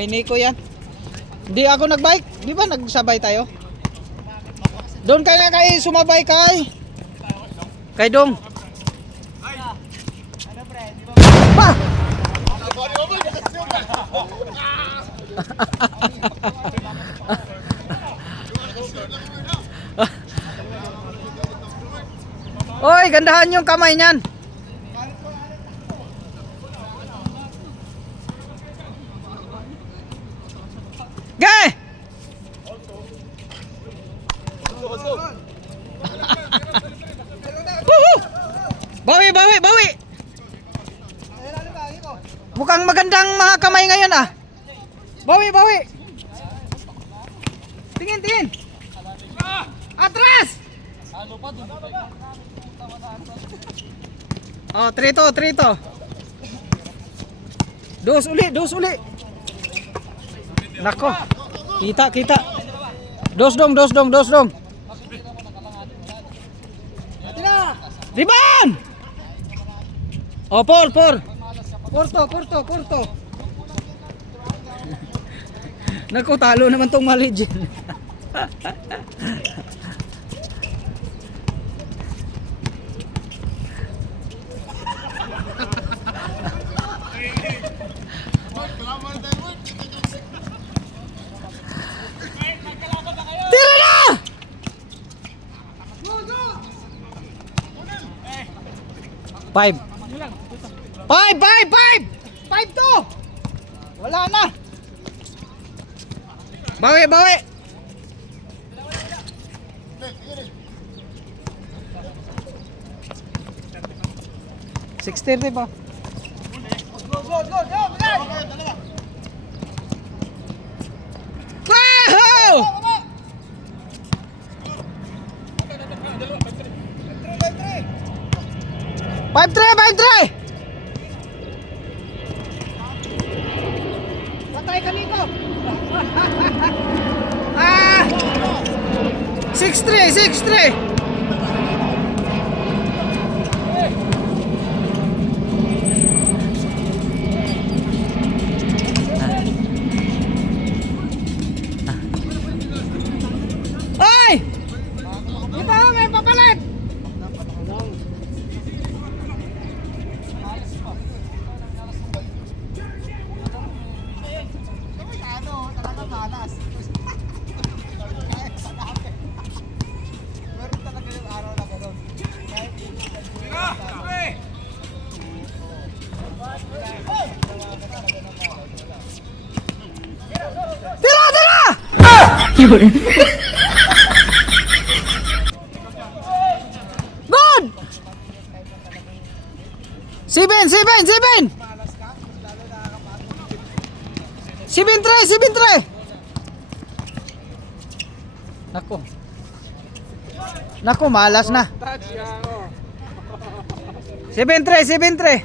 Kay Nico yan. Hindi ako nagbike. Di ba nagsabay tayo? Doon ka nga kay sumabay kay. Kay Dong. Ba! Oy, gandahan yung kamay niyan. Gay! Bawi, bawi, bawi. Mukhang magandang mga kamay ngayon ah. Bawi, bawi. Tingin, tingin. Atras! Oh, trito, trito. Dos uli, dos uli. Nako. Kita, kita. Dos dong, dos dong, dos dong. Riban! Oh, por. Kurto. Naku, talo naman tong Maligin. Tira na! Five. Five to! Wala na! Bawi, bawi! $6.30 pa. Wow! 5-3! Patay ka nito! 6-3! Ay! Dito, may papalit! Good! 7-3! Nako, malas na. 7-3!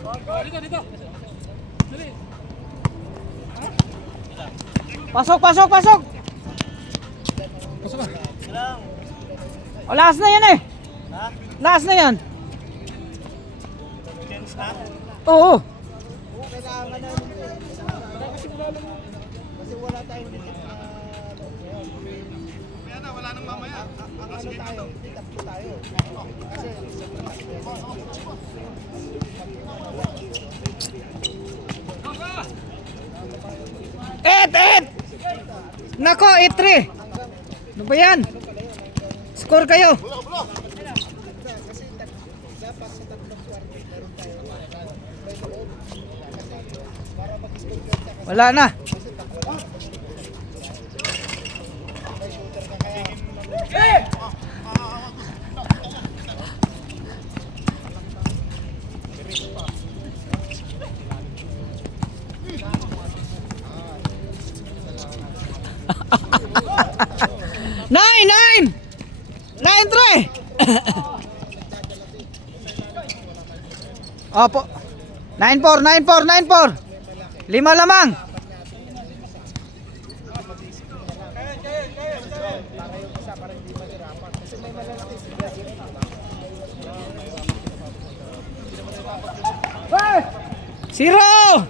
Pasok! O, last na yan eh. Last na yan. Oo. Kailangan na kasi wala tayong kaya na, wala nang mamaya. Ang ano tayo, tatlo tayo. Kasi Eight! Nako, 8-3. Ano ba yan? Score kayo. Wala na. Nine! 9-3. Opo. 9-4. 5 lamang. Zero!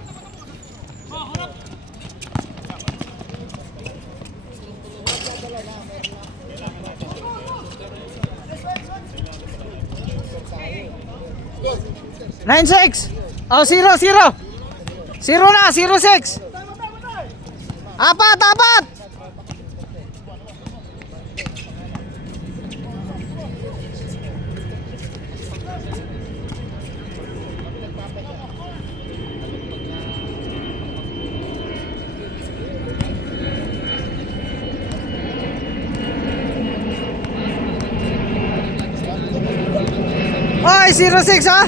9-6. Oh, 0-0. 0 na, 0-6. Apat, apat. Ay, 0-6 ha?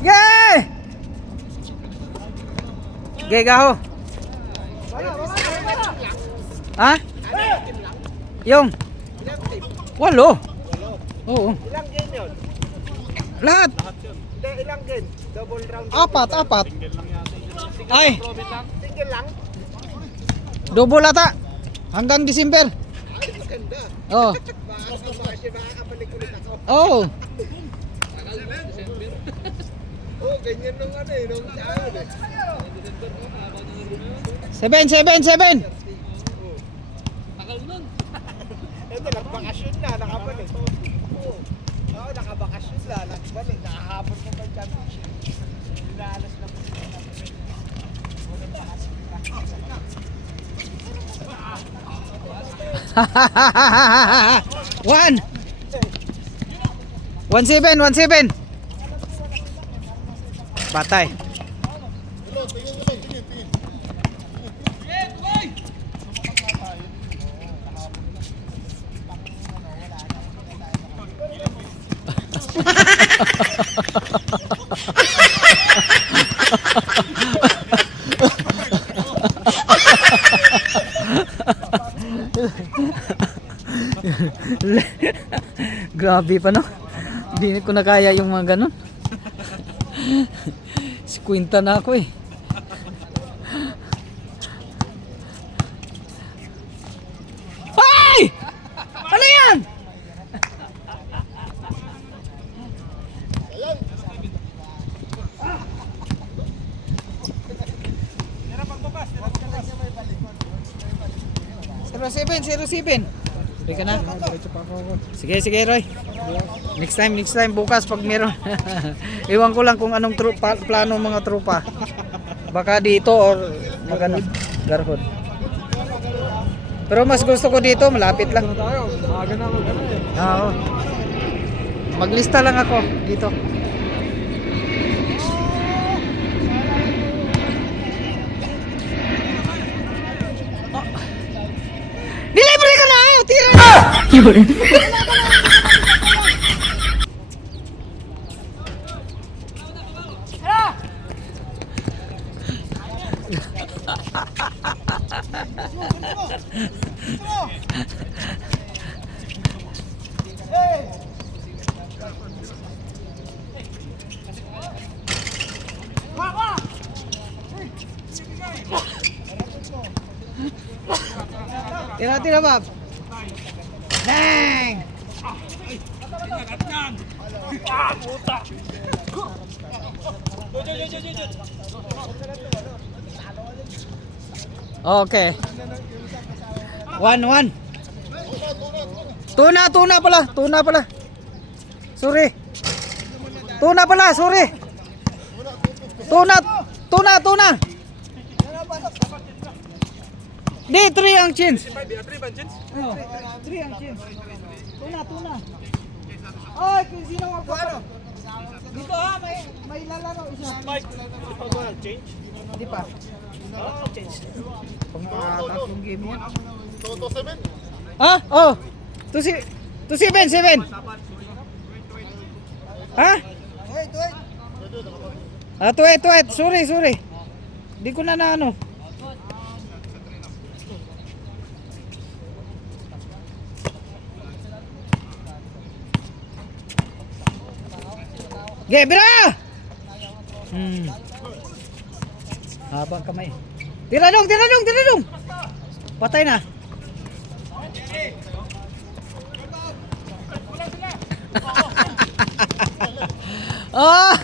Yay! Gaho. Ha? Yung? Walo. Oo. Ilang game yun? Lahat. Hindi, ilang game? Double round. Apat. Ay, Single lang? double ata. Hanggang December. Ay, maganda. Oo. Makakabalik ulit ako. Oo. Oh, ganyan nung ano eh, nung saan eh. 7. Ito, nagbakasyon na, nakabalik. Oo, nakabakasyon na, nakabalik. Nakahabol mo pa yung championship. Dinaalas lang po sila. Walang bakasyon na. 1-7. Patay. Grabe pa no. Hindi ko na kaya yung mga ganun. Kwenta na ako eh. Hoy! Ano yan? Zero seven. Hindi ka na? Sige Roy. Next time bukas pag meron. Iwan ko lang kung anong plano mga tropa. Baka dito or magano Garhod. Pero mas gusto ko dito, malapit lang. Maaga na magano eh. Oo. Maglista lang ako dito. Delivery ka na! Tira! Yun. Tira, Bob. Dang! Okay. 1-1. Tuna pala. Sorry. Tuna pala, sorry. Tuna. Di, 3 ang chins. 3 ang chins. Tuna. Ay, kung sino ang ano? Dito ha, may lalaro isa. Spike. Change? Hindi pa. Change. Pang-tatlong game yan. 2-7? Ha? Oh. 2-7. Ha? Wait. Ah, tuwet. Sorry. Di ko na ano. Gebra! Habang kamay. Tira dong. Patay na. Ah!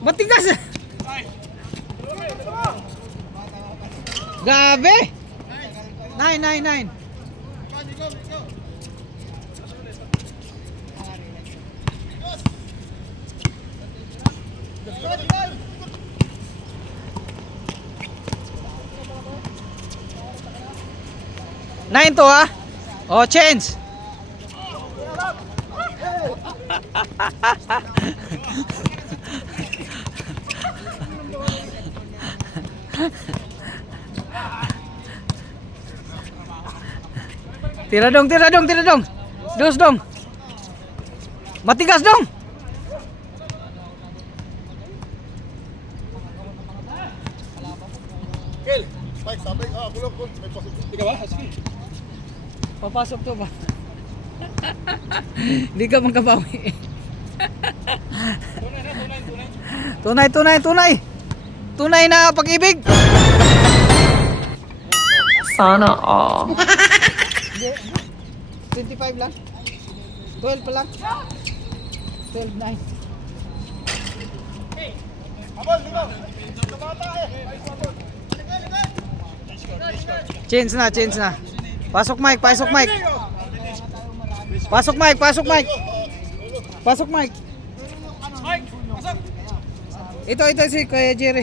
Matigas! Gabi! 9. Nine to ha? Oh, change. Tira dong. Dos dong. Matigas dong. Kel, Mike, sabay. Kulong. May pasok. Ikaw ba? Sige. Papasok to ba? Hindi ka magkabawi. Tunay. Tunay na pag-ibig. Sana all. 25 lang. 12 pa lang. 12, 9. Abol, dito. Tumata eh. Change na. Pasok Mike. Pasok Mike. Ito si Kuya Jerry.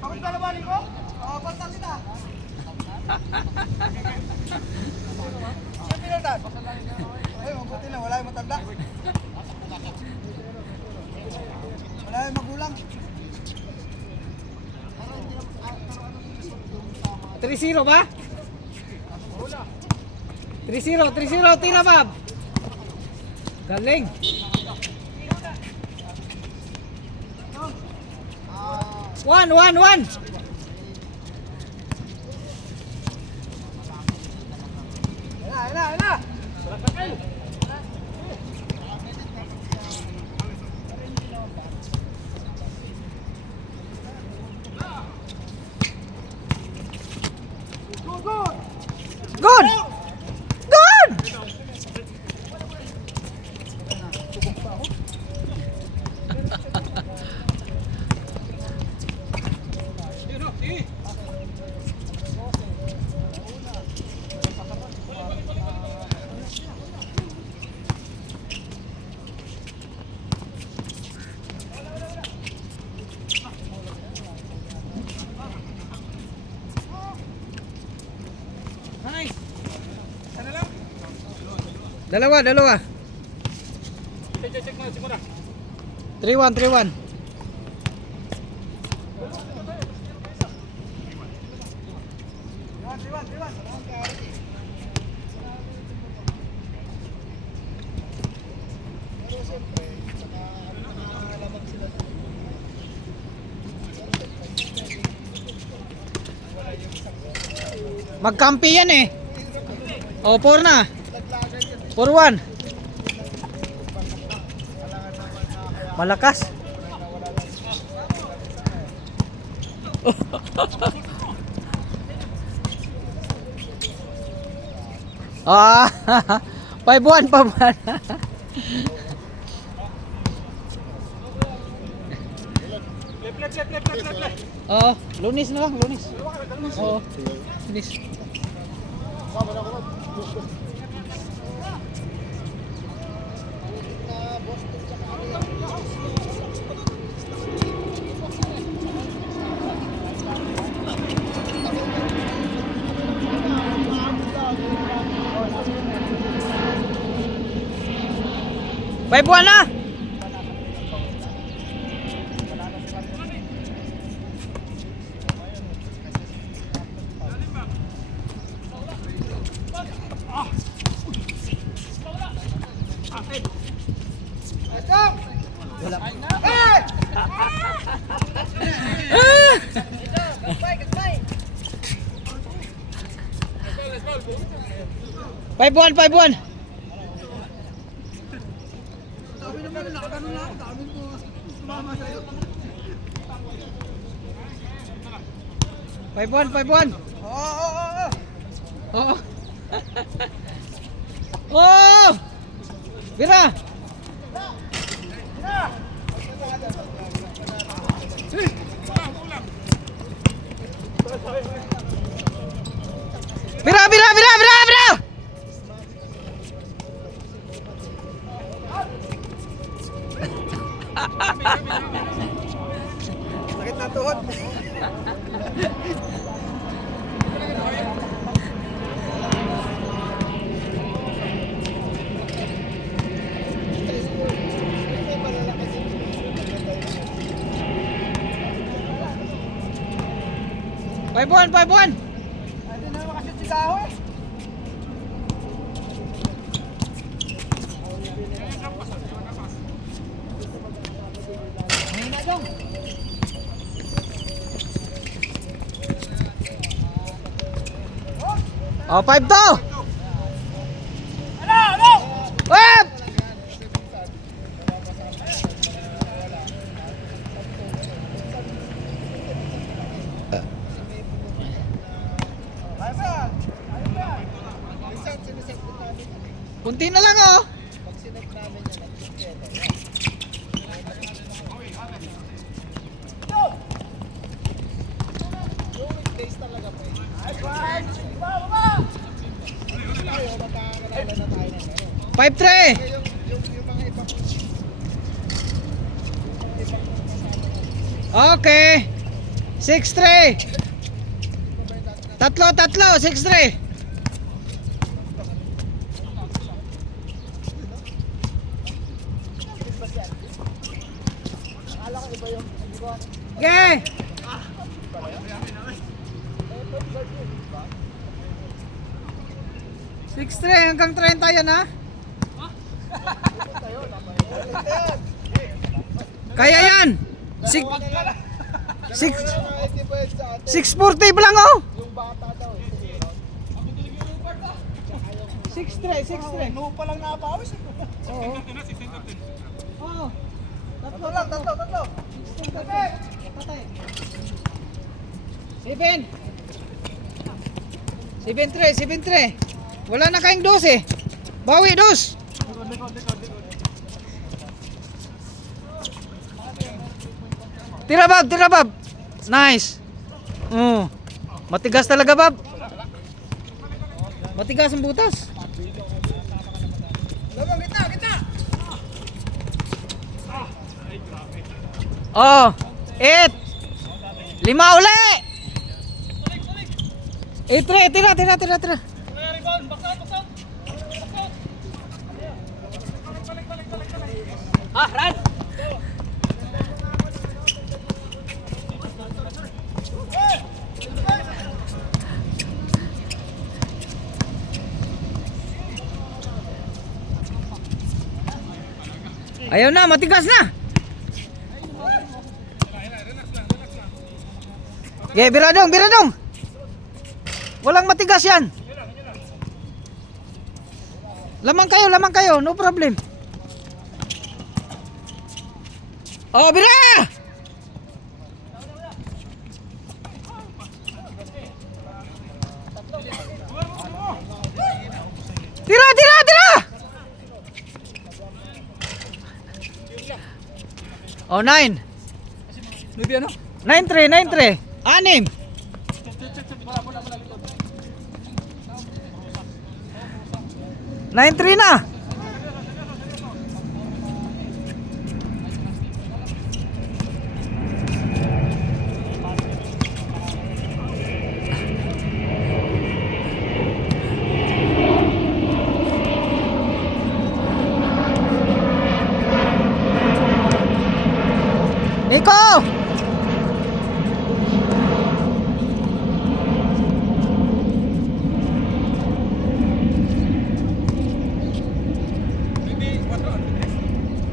Ako dalawanin ko? Oo, basta kita. Siya pinaltan. Ay, mabuti na, wala yung matanda. Wala yung magulang. 3-0 ba? 3-0, tira Bob. Galing. One. Ina. Good. Nice. Sana lang. Dalawa. Check mo, sigura. 3-1. Diwan. Magkampi yan eh. Oh, 4 na. 4-1. Malakas. Ah, 5-1. Lep. Oo, Lunis na lang, Lunis. Oo, Lunis. Five buwan na. Wala. Hey! Five buwan. Sabi naman na nakaganon na ako, dami ko sumama sa'yo. 5-1. Oo. Oo. Oh! Bira! Bira, bira, bira, bira, bira! Sakit na tuhod. Five one, 5-1! Hindi na makashoot si Kahoy. Mahina dong. Oh, 5-2! Ano? Wep! Ayos yan. Ayos yan. Kunti na lang oh. Ayos yan. Baba! 5-3! Okay. 6-3. Tatlo, 6-3. Okay. 6-3 hanggang 30 yan ha. Kaya yan. 640 lang oh. 6-3. No pa lang napawis. Oo. Oo. Tatlo. Patay. 7-3. Wala na kayong 12. Bawi 2. Tira Bob. Nice. Matigas talaga Bob. Matigas ang butas. Lagong kita. Oh, 8. 5 uli. 8-3, tira. Run. Ayaw na, matigas na. Yeah, biradong. Walang matigas yan. Lamang kayo, no problem. Oh, bira! Tira! Oh, 9. 9-3. 6. 9-3 na. Nico!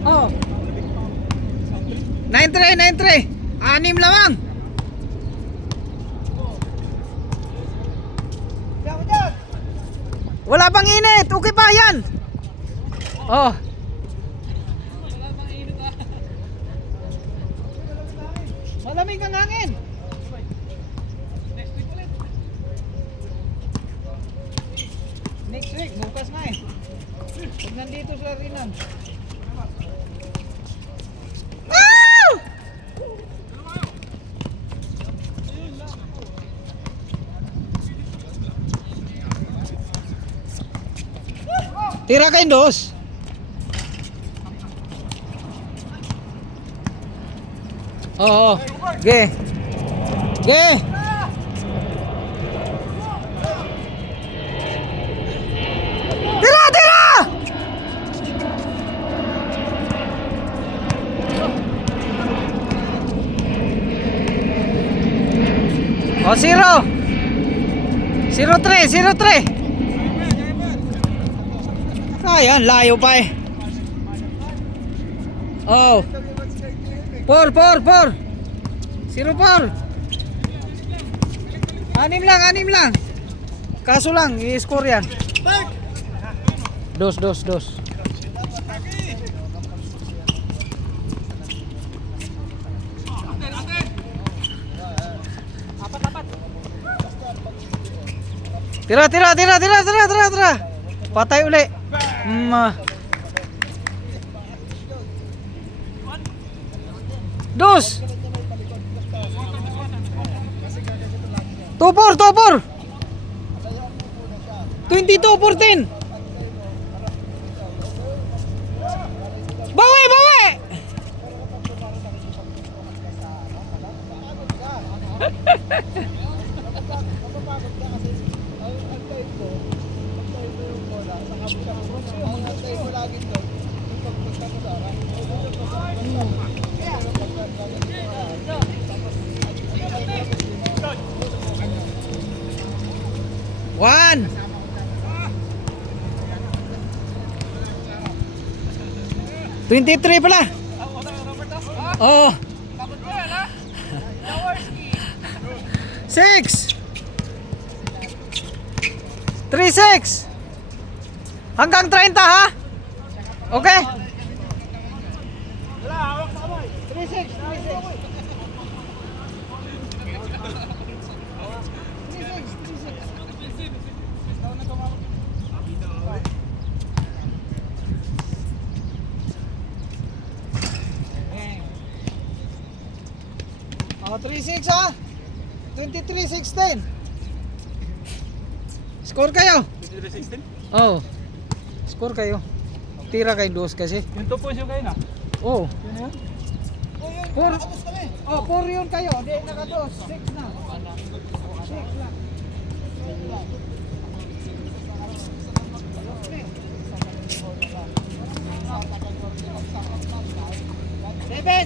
Oh. 9-3. 6 lamang. Wala pang init. Okay pa yan. Oh. Malamig ang hangin. Next week, bukas nga eh. Pag nandito sa Larinan. Tira kayo dos. Oo. Ge. Ge. Tira, tira. O, 0. 0-3, 0-3. Ayan, layo pa eh. Oh. 4. 0-4. 6 lang. Kaso lang, i-score yan. 2. Tira. Patay uli. Dos. 2-4. 22-14. Bawi. One. $23 pala. Oh. 6. 3-6. Hanggang 30 ha? Okay? 3-6. Oh, 3-6 ha? 23-16. Score kayo. 23-16? Oh. Score kayo. Tira kayo dos kasi. Yung 2 points yung kayo na? Oh. Yun yun? 4. Oh, 4 yun kayo. Di nakados. 6 na. 6 lang.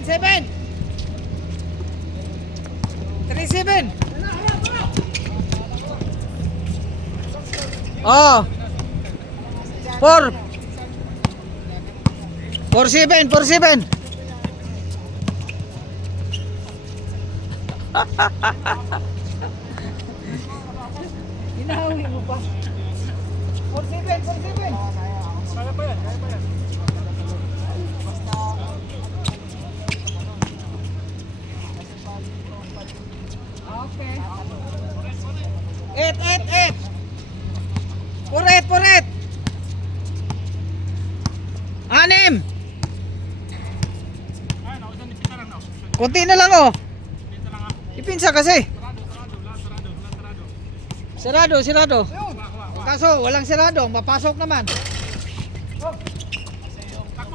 7. 3-7. Oh. 4. 4-7. Hinahawi mo pa. 4-7. Kaya pa yan. Okay. 8. 4-8. 6. Kunti na lang oh. Ipinsa kasi. Sarado. Kaso walang sarado, mapasok naman.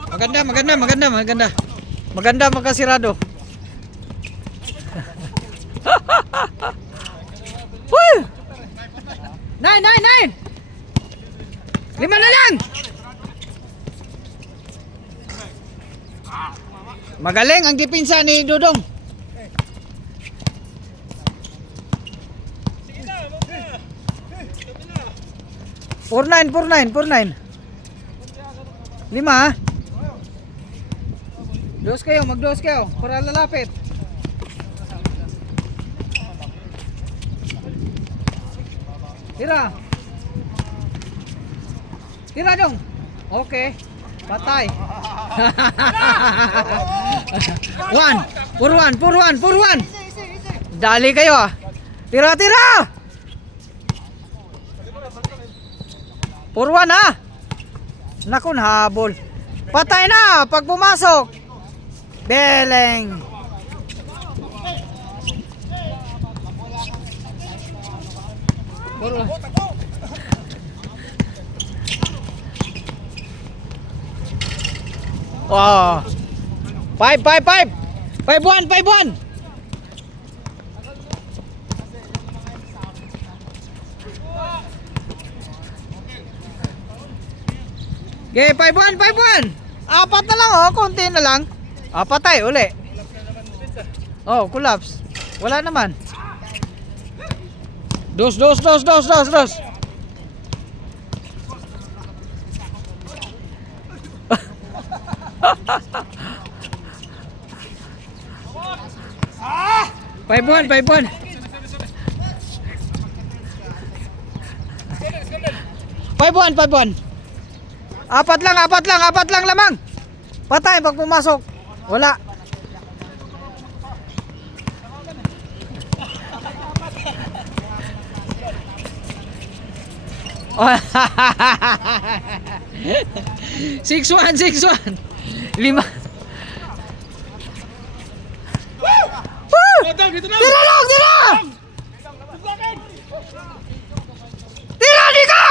Maganda. Maganda magkasirado. Woo! 9. 5 na lang. Magaling ang dipinsa ni Dudong. Four nine. 5 ha? Magdos kayo para lalapit. Tira dong. Okay. Patay. 1. Pur one. Dali kayo ah. Tira. Pur 1 ha. Naku, nahabol. Patay na pag pumasok. Beleng. Puro. Wow. 5-1. 5-1. Okay, 5-1. Apat na lang oh, konti na lang. Patay uli. Oh, collapse. Wala naman. Dos. 5-1. 5-1. Apat lang lamang. Patay pag pumasok. Wala. Oh. 6-1. 5. Tira, Nico!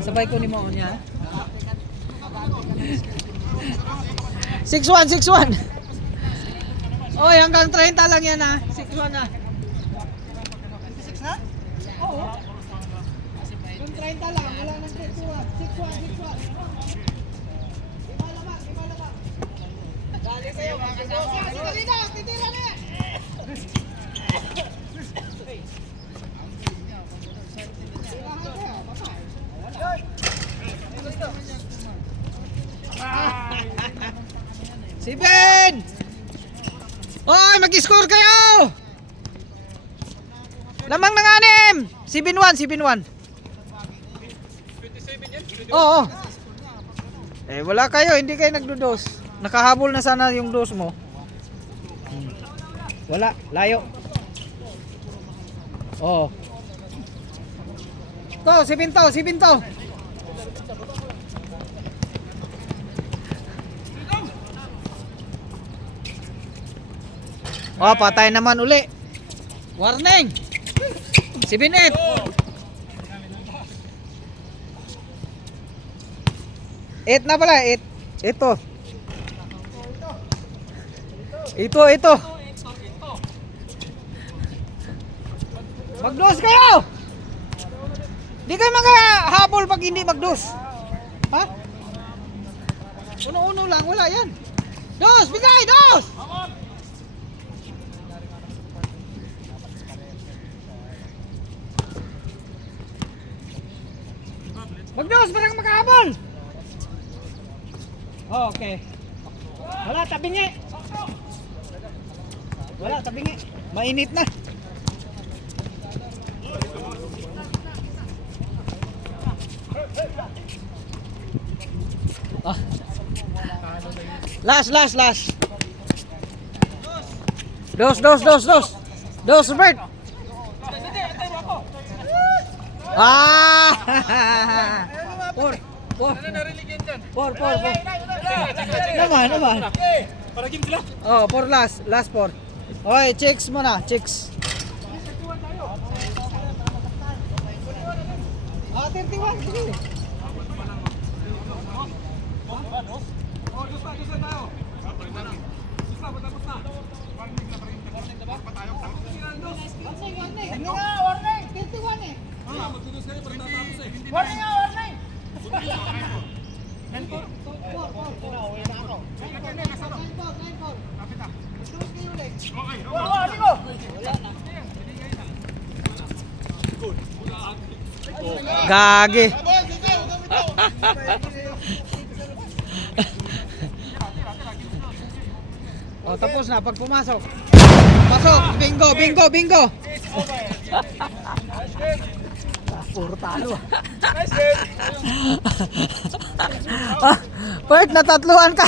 Sabay ko ni mo niya. 6-1. Oy, hanggang 30 lang yan ha. 6-1 na. 26 na? Oo. Yung 30 lang, wala nang 6-1. 6-1. Imalabak. Dali sa'yo, makakasama. Dali na, titira na yan. Si Ben! Oy, mag-score kayo! Lamang ng 6. 7-1. Oo. Wala kayo, hindi kayo nagdudos. Nakahabol na sana yung dos mo. Wala, layo. Oo. To, 7 to. Oh, patay naman uli. Warning. 7-8. Eight na pala, 8. Ito. Magdos kayo. Di kayo maghahabol pag hindi magdos. Ha? Uno lang, wala yan. Dos, bigay, dos. Magdos, parang makahabol. Okay. Wala, tabingi. Mainit na. Last. Dos, Robert. Four. Naman. Para game sila. Oh, for last 4. Oy, chicks mo na, chicks. 31, sige. Warning, 31 eh. Warning. Gagi. Oh, tapos na pag pumasok. Pasok, bingo. Puro talo. Nice game. Part na tatluan ka.